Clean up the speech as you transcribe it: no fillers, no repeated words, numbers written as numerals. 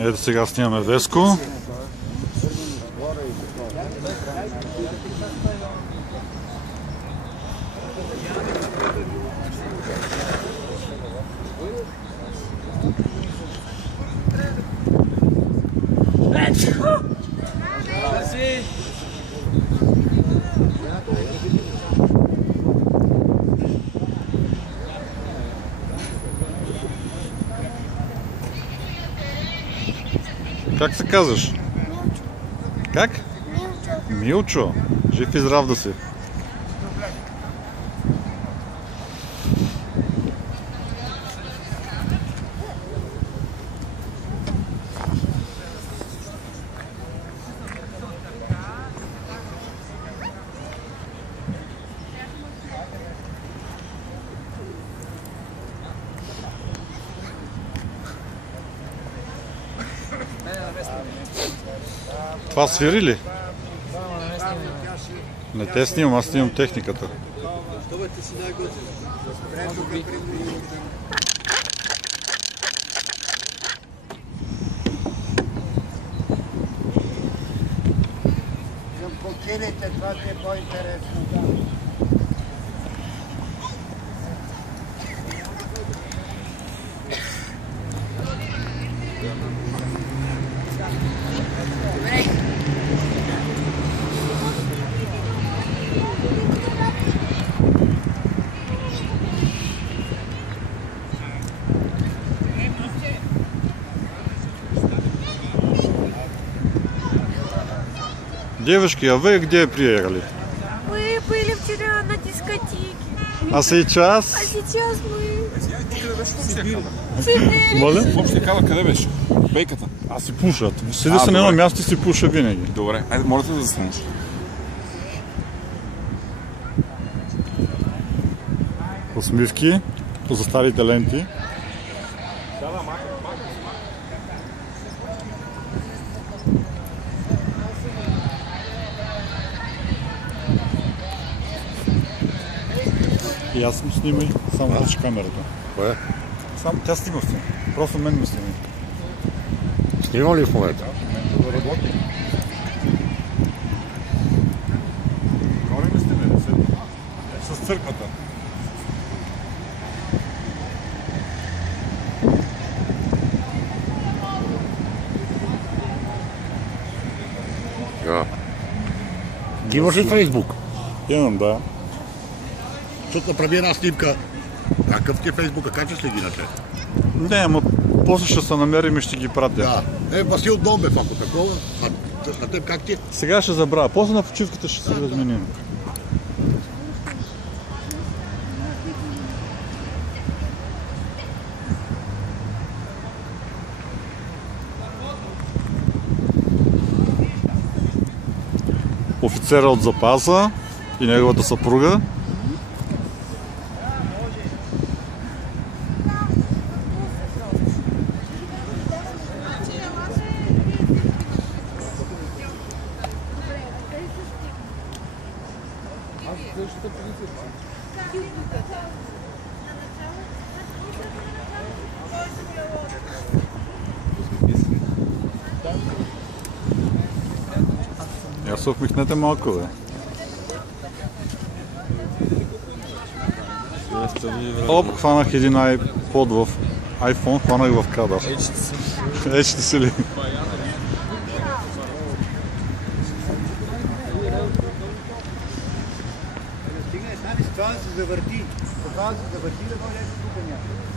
Ето сега снимаме Веско. Как се казваш? Как? Милчо. Жив и здрав да си. Това свири ли? Не те снимам, аз снимам техниката. Покинете, това ти е по-интересно. Девушки, а вы где приехали? Мы были вчера на дискотеке. А сейчас? А сейчас мы... Моля? Въобще казва къде беше? Бейката. Аз си пушат. Седи се на едно място и си пуша винаги. Добре, айде, моля те да застанеш. Усмивки за старите ленти. И аз съм снимай, само включи камерата. Кое? Само тя стига сте. Просто мен ме снимай. Снимам ли в момента? Да работи. Горе ми снимай, с църквата. Да. Ти имаш ли Фейсбук? Имам, да. Защото направи една снимка. Какъв ти е Фейсбука? Качаш ли ги на те? Не, ама после ще се намерим и ще ги пратя. Да. Васил Домбев, ако такова. А теб как ти? Сега ще забравя. После на почивката ще се разменим. Офицера от запаса и неговата съпруга. Я се усмихнете малко, бе. Оп, хванах един iPod в iPhone, хванах в кадър. HTC ли? Това се завърти. Това се завърти да бъде тук някакъв.